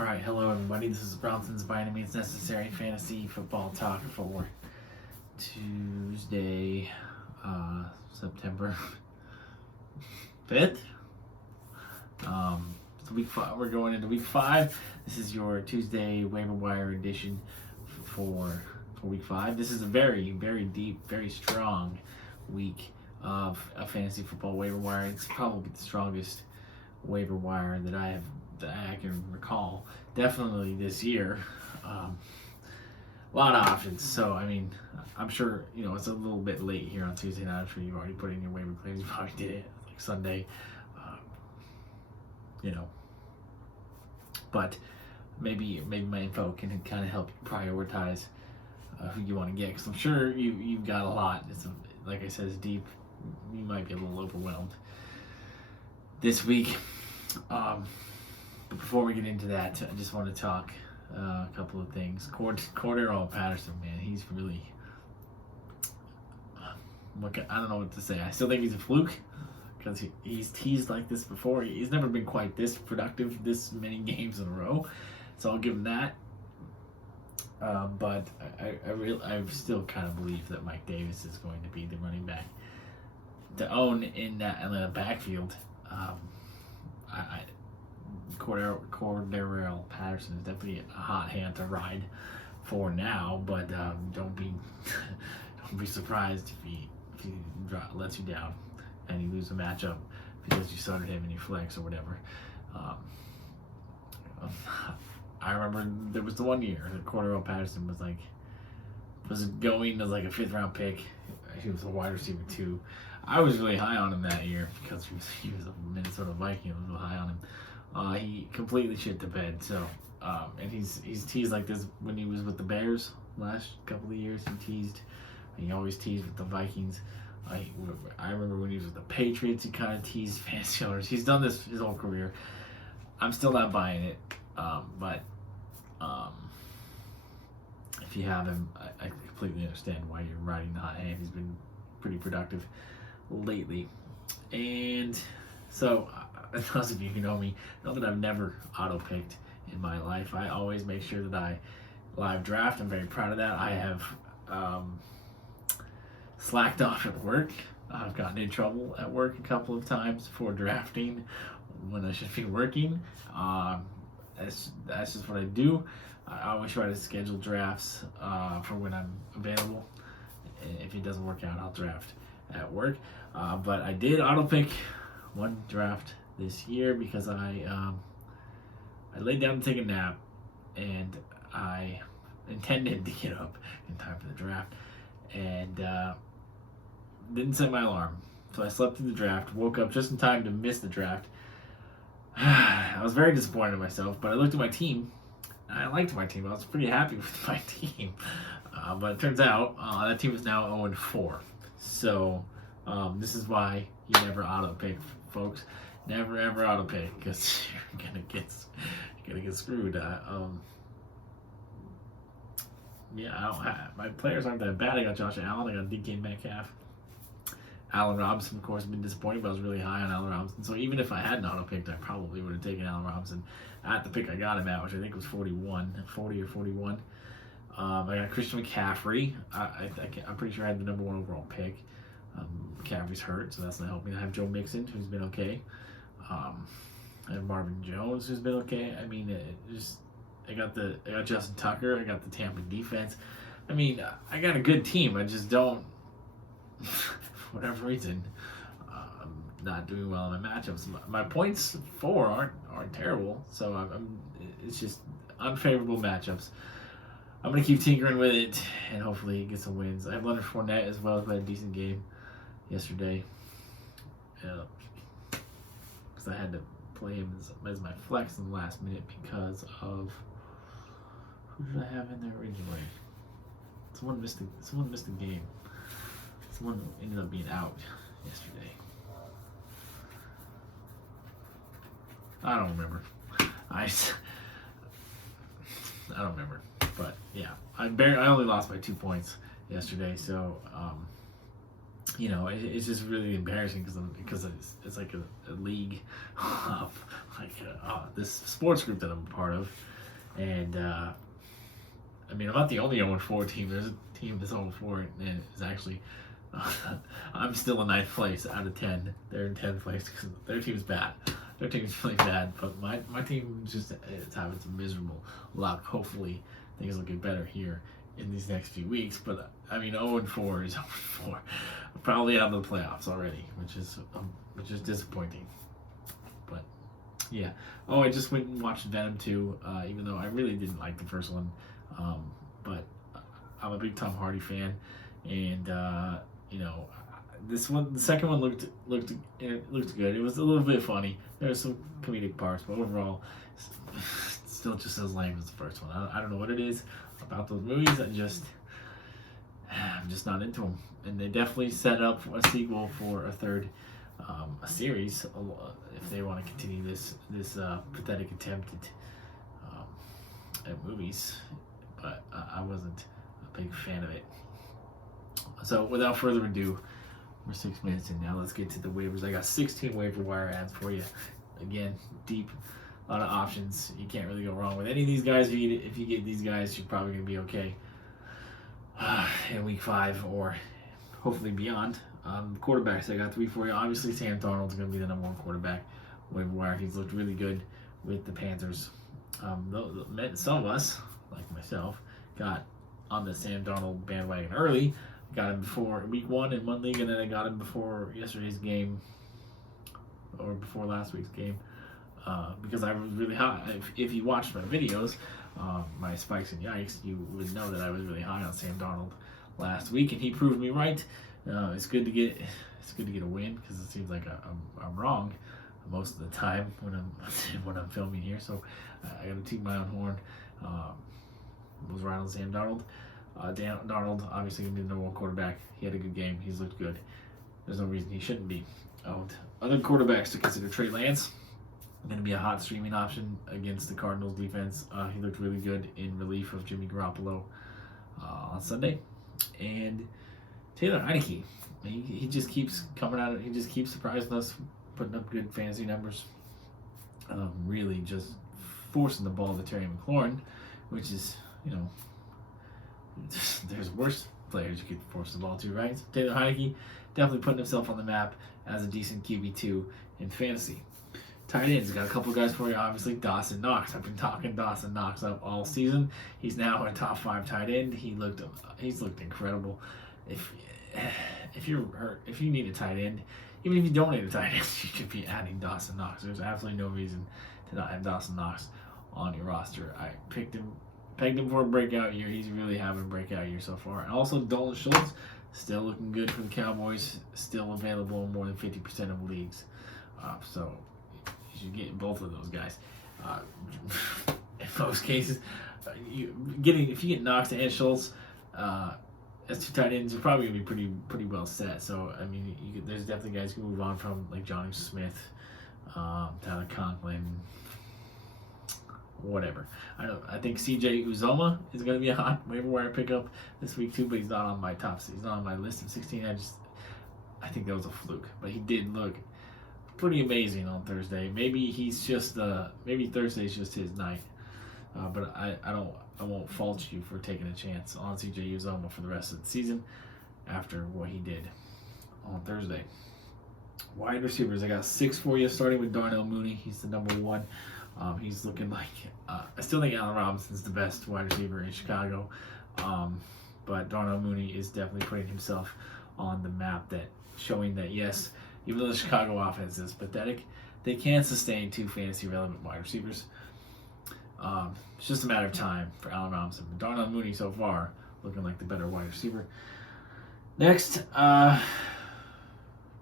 All right, hello everybody. This is Bronson's By Any Means Necessary Fantasy Football Talk for Tuesday, September 5th. It's week 5. We're going into week 5. This is your Tuesday waiver wire edition for week 5. This is a very, very deep, very strong week of fantasy football waiver wire. It's probably the strongest waiver wire that I can recall. Definitely this year. A lot of options. So, I mean, I'm sure, it's a little bit late here on Tuesday night. I'm sure you've already put in your waiver claims. You probably did it like Sunday. But maybe my info can kind of help you prioritize who you want to get. Because I'm sure you've got a lot. Like I said, it's deep. You might be a little overwhelmed this week. But before we get into that, I just want to talk a couple of things. Cordero Patterson, man, he's really, I don't know what to say. I still think he's a fluke because he's teased like this before. He's never been quite this productive this many games in a row, so I'll give him that. But I still kind of believe that Mike Davis is going to be the running back to own in that Atlanta backfield. Cordero Patterson is definitely a hot hand to ride for now, but don't be surprised if he lets you down and you lose a matchup because you started him in your flex or whatever. I remember there was the one year that Cordero Patterson was going as like a 5th round pick. He was a wide receiver too. I was really high on him that year because he was a Minnesota Viking. I was really high on him. He completely shit the bed. So, and he's teased like this when he was with the Bears last couple of years. He always teased with the Vikings. I remember when he was with the Patriots, he kind of teased fantasy owners. He's done this his whole career. I'm still not buying it, but if you have him, I completely understand why you're riding the hot hand. He's been pretty productive lately, and so those of you who know me know that I've never auto-picked in my life. I always make sure that I live draft. I'm very proud of that. I have slacked off at work. I've gotten in trouble at work a couple of times for drafting when I should be working. That's just what I do. I always try to schedule drafts for when I'm available. If it doesn't work out, I'll draft at work. But I did auto-pick one draft this year because I laid down to take a nap and I intended to get up in time for the draft and didn't set my alarm. So I slept through the draft, woke up just in time to miss the draft. I was very disappointed in myself, but I looked at my team. I liked my team. I was pretty happy with my team. But it turns out that team is now 0-4. So this is why you never auto-pick, folks. Never ever auto-pick because you're gonna get screwed. My players aren't that bad. I got Josh Allen. I got DK Metcalf. Allen Robinson, of course, been disappointing, but I was really high on Allen Robinson. So even if I hadn't auto-picked, I probably would have taken Allen Robinson at the pick I got him at, which I think was 40 or 41. I got Christian McCaffrey. I'm pretty sure I had the number 1 overall pick. McCaffrey's hurt, so that's not helping. I have Joe Mixon, who's been okay. I have Marvin Jones, who's been okay. I mean, I got Justin Tucker. I got the Tampa defense. I mean, I got a good team. I just don't, for whatever reason, I'm not doing well in my matchups. My points for aren't terrible, so it's just unfavorable matchups. I'm gonna keep tinkering with it and hopefully get some wins. I have Leonard Fournette as well, who had a decent game yesterday. Because I had to play him as my flex in the last minute because of who did I have in there originally? Someone missed the game. Someone ended up being out yesterday. I don't remember. I don't remember. But yeah, I only lost by 2 points yesterday, so it's just really embarrassing because it's like a league of this sports group that I'm a part of, and I'm not the only 0-4 team. There's a team that's 0-4, and it's actually I'm still in 9th place out of 10. They're in 10th place because their team's bad. Their team's really bad, but my team it's having some miserable luck. Hopefully things will get better here in these next few weeks, but 0-4 is 0-4. Probably out of the playoffs already, which is disappointing. But yeah. Oh, I just went and watched Venom 2, even though I really didn't like the first one. But I'm a big Tom Hardy fan, and this one, the second one looked good. It was a little bit funny. There were some comedic parts, but overall, it's still just as lame as the first one. I don't know what it is about those movies. I'm just not into them. And they definitely set up a sequel for a third a series if they want to continue this pathetic attempt at movies. But I wasn't a big fan of it. So without further ado, we're 6 minutes in now. Let's get to the waivers. I got 16 waiver wire ads for you. Again, deep, a lot of options. You can't really go wrong with any of these guys. If you get these guys, you're probably going to be okay in week 5 or hopefully beyond. Quarterbacks, I got 3 for you. Obviously, Sam Darnold's going to be the number 1 quarterback. Waiver wire. He's looked really good with the Panthers. Some of us, like myself, got on the Sam Darnold bandwagon early. Got him before week 1 in one league, and then I got him before yesterday's game or before last week's game because I was really high. If you watched my videos, my spikes and yikes, you would know that I was really high on Sam Darnold last week, and he proved me right. It's good to get a win because it seems like I'm wrong most of the time when I'm filming here. So I got to toot my own horn. Was right on Sam Darnold. Darnold obviously going to be the number 1 quarterback. He had a good game. He's looked good. There's no reason he shouldn't be owned. Other quarterbacks to consider: Trey Lance, going to be a hot streaming option against the Cardinals defense. He looked really good in relief of Jimmy Garoppolo on Sunday. And Taylor Heineke, he just keeps coming out. He just keeps surprising us, putting up good fantasy numbers. Really just forcing the ball to Terry McLaurin, which is, there's worse players you could force the ball to, right? So Taylor Heineke definitely putting himself on the map as a decent QB2 in fantasy. Tight ends, got a couple guys for you. Obviously, Dawson Knox. I've been talking Dawson Knox up all season. He's now a top 5 tight end. He's looked incredible. If you're hurt, if you need a tight end, even if you don't need a tight end, you should be adding Dawson Knox. There's absolutely no reason to not have Dawson Knox on your roster. I pegged him for a breakout year. He's really having a breakout year so far. And also Dalton Schultz, still looking good for the Cowboys, still available in more than 50% of leagues. So you should get both of those guys. In most cases, if you get Knox and Schultz as 2 tight ends, you're probably gonna be pretty well set. So there's definitely guys who move on from, like Johnny Smith, Tyler Conklin, whatever. I think CJ Uzoma is going to be a hot waiver wire pickup this week too, but he's not on my He's not on my list of 16. I think that was a fluke, but he did look pretty amazing on Thursday. Maybe maybe Thursday's just his night. But I won't fault you for taking a chance on CJ Uzoma for the rest of the season after what he did on Thursday. Wide receivers, I got 6 for you, starting with Darnell Mooney. He's the number 1. He's looking like I still think Allen Robinson's the best wide receiver in Chicago, but Darnell Mooney is definitely putting himself on the map, showing that yes, even though the Chicago offense is pathetic, they can sustain 2 fantasy relevant wide receivers. It's just a matter of time for Allen Robinson. But Darnell Mooney so far looking like the better wide receiver. Next,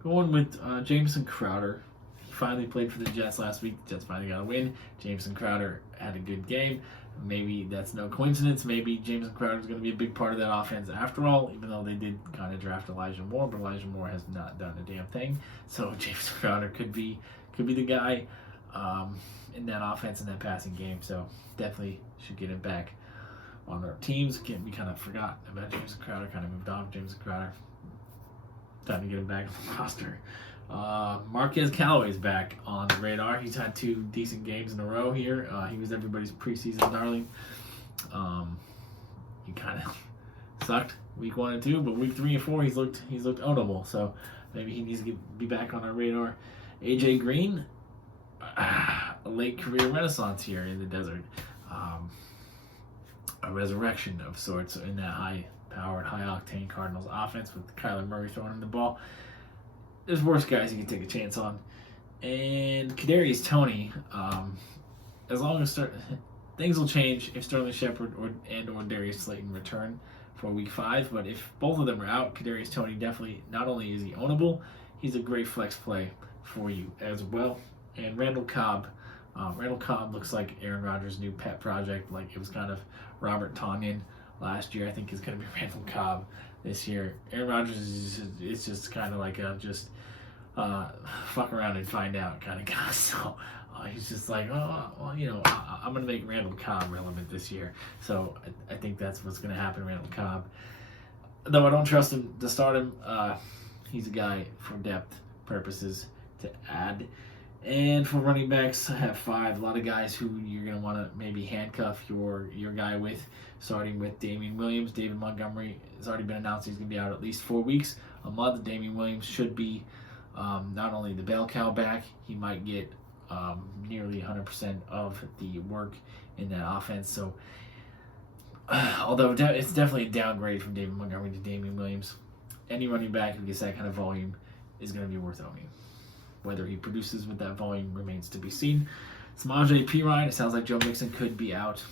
going with Jameson Crowder. Finally played for the Jets last week. The Jets finally got a win. Jameson Crowder had a good game. Maybe that's no coincidence. Maybe Jameson Crowder is going to be a big part of that offense after all, even though they did kind of draft Elijah Moore, but Elijah Moore has not done a damn thing. So Jameson Crowder could be the guy in that offense, in that passing game. So definitely should get him back on our teams. Again, we kind of forgot about Jameson Crowder, kind of moved off Jameson Crowder. time to get him back on the roster. Marquez Callaway's back on the radar. He's had 2 decent games in a row here. He was everybody's preseason darling. He kind of sucked week 1 and 2, but week 3 and 4 he's looked ownable. So maybe he needs to be back on our radar. AJ Green, a late career renaissance here in the desert. A resurrection of sorts in that high-powered, high-octane Cardinals offense with Kyler Murray throwing him the ball. There's worse guys you can take a chance on. And Kadarius Toney, as long as things will change if Sterling Shepard or Darius Slayton return for week 5. But if both of them are out, Kadarius Toney definitely, not only is he ownable, he's a great flex play for you as well. And Randall Cobb looks like Aaron Rodgers' new pet project. Like it was kind of Robert Tonyan last year. I think is going to be Randall Cobb this year. Aaron Rodgers is just kind of like a fuck around and find out kind of guy. So he's just like, I'm going to make Randall Cobb relevant this year. So I think that's what's going to happen to Randall Cobb. Though I don't trust him to start him, he's a guy for depth purposes to add. And for running backs, I have 5. A lot of guys who you're going to want to maybe handcuff your guy with, starting with Damian Williams. David Montgomery has already been announced he's going to be out at least 4 weeks. A month. Damian Williams should be not only the bell cow back, he might get nearly 100% of the work in that offense. So, although it's definitely a downgrade from David Montgomery to Damian Williams, any running back who gets that kind of volume is going to be worth owning. Whether he produces with that volume remains to be seen. Samaje Perine, it sounds like Joe Mixon could be out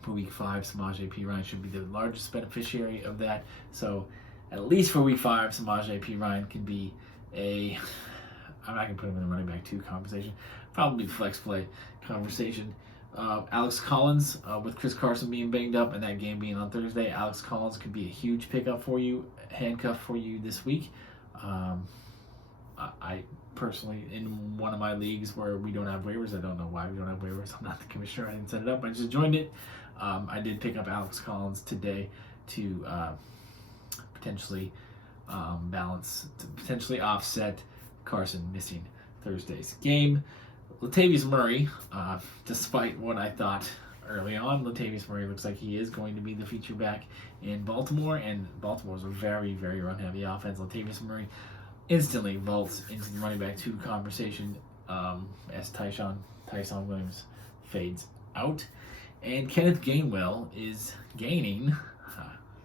for week 5. Samaje Perine should be the largest beneficiary of that. So at least for week 5, Samaje Perine can be I'm not going to put him in the running back 2 conversation. Probably the flex play conversation. Alex Collins, with Chris Carson being banged up and that game being on Thursday, Alex Collins could be a huge pickup for you, handcuff for you this week. I personally, in one of my leagues where we don't have waivers, I don't know why we don't have waivers. I'm not the commissioner. I didn't set it up. I just joined it. I did pick up Alex Collins today to potentially potentially offset Carson missing Thursday's game. Latavius Murray, despite what I thought early on, Latavius Murray looks like he is going to be the feature back in Baltimore, and Baltimore's a very, very run-heavy offense. Latavius Murray instantly vaults into the running back 2 conversation as Tyson Williams fades out. And Kenneth Gainwell is gaining,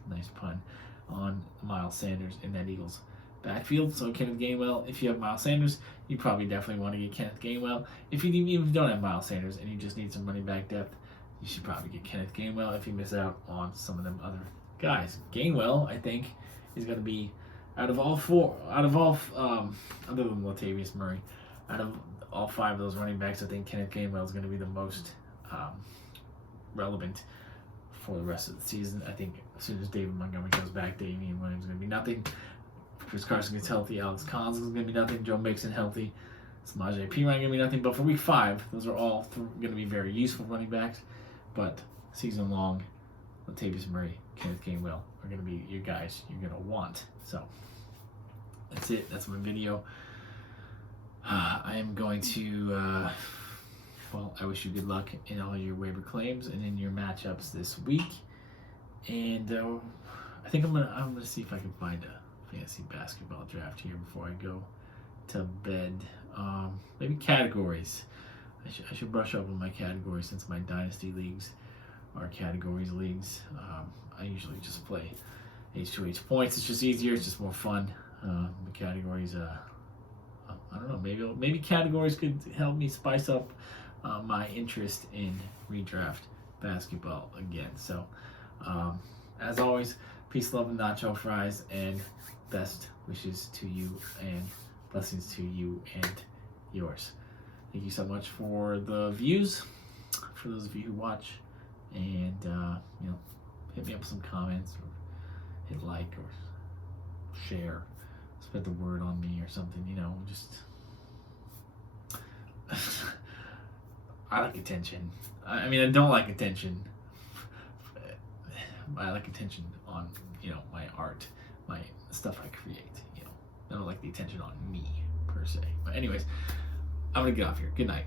nice pun, on Miles Sanders in that Eagles backfield. So Kenneth Gainwell, if you have Miles Sanders, you probably definitely want to get Kenneth Gainwell. If you don't have Miles Sanders and you just need some running back depth, you should probably get Kenneth Gainwell if you miss out on some of them other guys. Gainwell, I think, is going to be other than Latavius Murray, out of all 5 of those running backs, I think Kenneth Gainwell is going to be the most relevant for the rest of the season. I think as soon as David Montgomery comes back, Damian Williams is going to be nothing. Chris Carson gets healthy, Alex Collins is going to be nothing, Joe Mixon healthy, Samaje Perine going to be nothing. But for week 5, those are all going to be very useful running backs. But season long, Latavius Murray, Kenneth Gainwell are going to be your guys you're going to want. So that's it. That's my video. I am going to, I wish you good luck in all your waiver claims and in your matchups this week. And I think I'm gonna see if I can find a fantasy basketball draft here before I go to bed. Maybe categories. I should brush up on my categories since my dynasty leagues are categories leagues. I usually just play H2H points. It's just easier. It's just more fun. The categories, I don't know. Maybe categories could help me spice up my interest in redraft basketball again. So, as always, peace, love, and nacho fries, and best wishes to you and blessings to you and yours. Thank you so much for the views, for those of you who watch, and hit me up with some comments, or hit like, or share, spread the word on me or something. Just I like attention. I mean, I don't like attention. I like attention on my art, my stuff I create. I don't like the attention on me per se. But anyways, I'm gonna get off here. Good night.